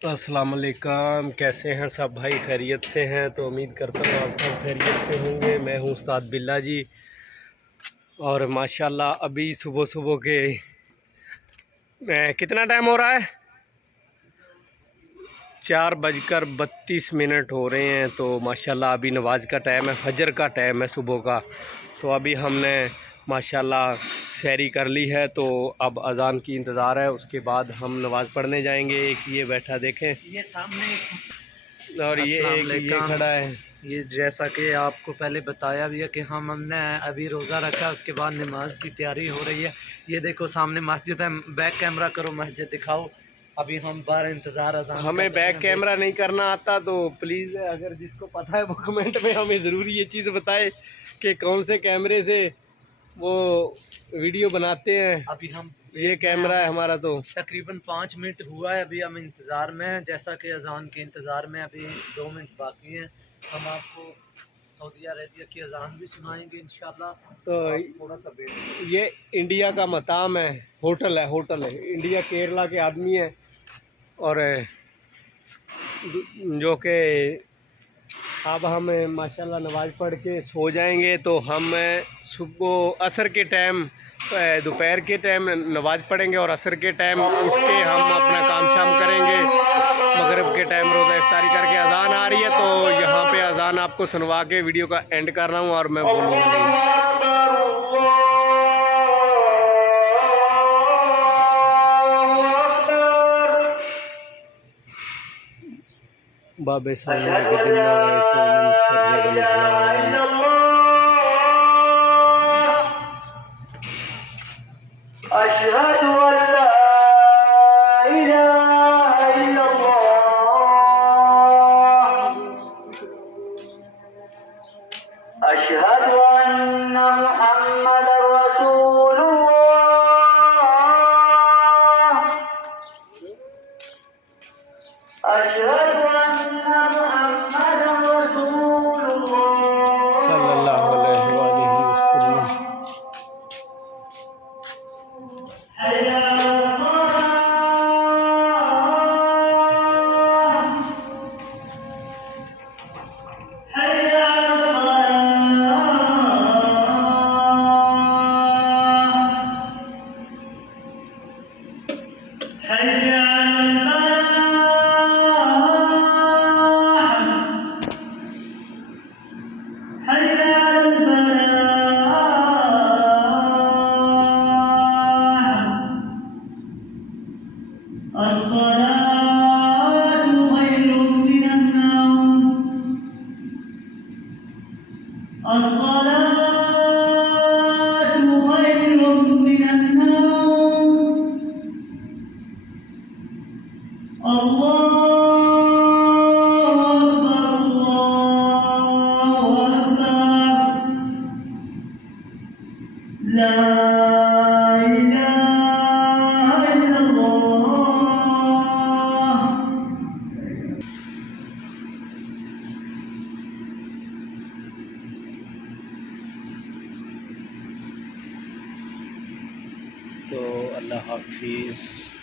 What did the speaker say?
अस्सलाम वालेकुम। कैसे हैं सब भाई? खैरियत से हैं? तो उम्मीद करता हूँ आप सब खैरियत से होंगे। मैं हूँ उस्ताद बिल्ला जी और माशाल्लाह अभी सुबह सुबह के कितना टाइम हो रहा है? 4:32 हो रहे हैं। तो माशाल्लाह अभी नमाज का टाइम है, फजर का टाइम है सुबह का। तो अभी हमने माशाल्लाह सैरी कर ली है, तो अब अज़ान की इंतज़ार है, उसके बाद हम नमाज़ पढ़ने जाएंगे। एक ये बैठा देखें, ये सामने और ये अस्सलाम एक ये वालेकुम। खड़ा है। ये जैसा कि आपको पहले बताया भी है कि हमने अभी रोज़ा रखा है, उसके बाद नमाज की तैयारी हो रही है। ये देखो सामने मस्जिद है, बैक कैमरा करो, मस्जिद दिखाओ। अभी हम बाहर इंतज़ार अजान कर हमें रहे बैक हैं। कैमरा नहीं करना आता, तो प्लीज़ अगर जिसको पता है वो कमेंट में हमें ज़रूर ये चीज़ बताए कि कौन से कैमरे से वो वीडियो बनाते हैं। अभी हम ये कैमरा है हमारा। तो तकरीबन 5 मिनट हुआ है, अभी हम इंतज़ार में हैं। जैसा कि अजान के इंतज़ार में अभी 2 मिनट बाकी हैं। हम आपको सऊदी अरेबिया की अजान भी सुनाएंगे इंशाल्लाह। तो थोड़ा सा वेट। ये इंडिया का मकाम है, होटल है। इंडिया केरला के आदमी है, और जो कि अब हम माशाल्लाह नमाज़ पढ़ के सो जाएंगे। तो हम सुबह असर के टाइम, दोपहर के टाइम नमाज़ पढ़ेंगे, और असर के टाइम उठ के हम अपना काम शाम करेंगे। मगरिब के टाइम रोज़ा इफ्तारी करके अज़ान आ रही है, तो यहाँ पे अज़ान आपको सुनवा के वीडियो का एंड कर रहा हूँ, और मैं बोलूँगा नहीं। बाबे सामने के दिन तो मिन शर्रि रमज़ान। अशहदु अल्ला इलाहा इल्लल्लाह अशहदु अन्ना मुहम्मदर रसूलुल्लाह अशहदु अन्ना मुहम्मदर रसूलुल्लाह सल्लल्लाहु अलैहि वसल्लम। तो अल्लाह हाफिज़।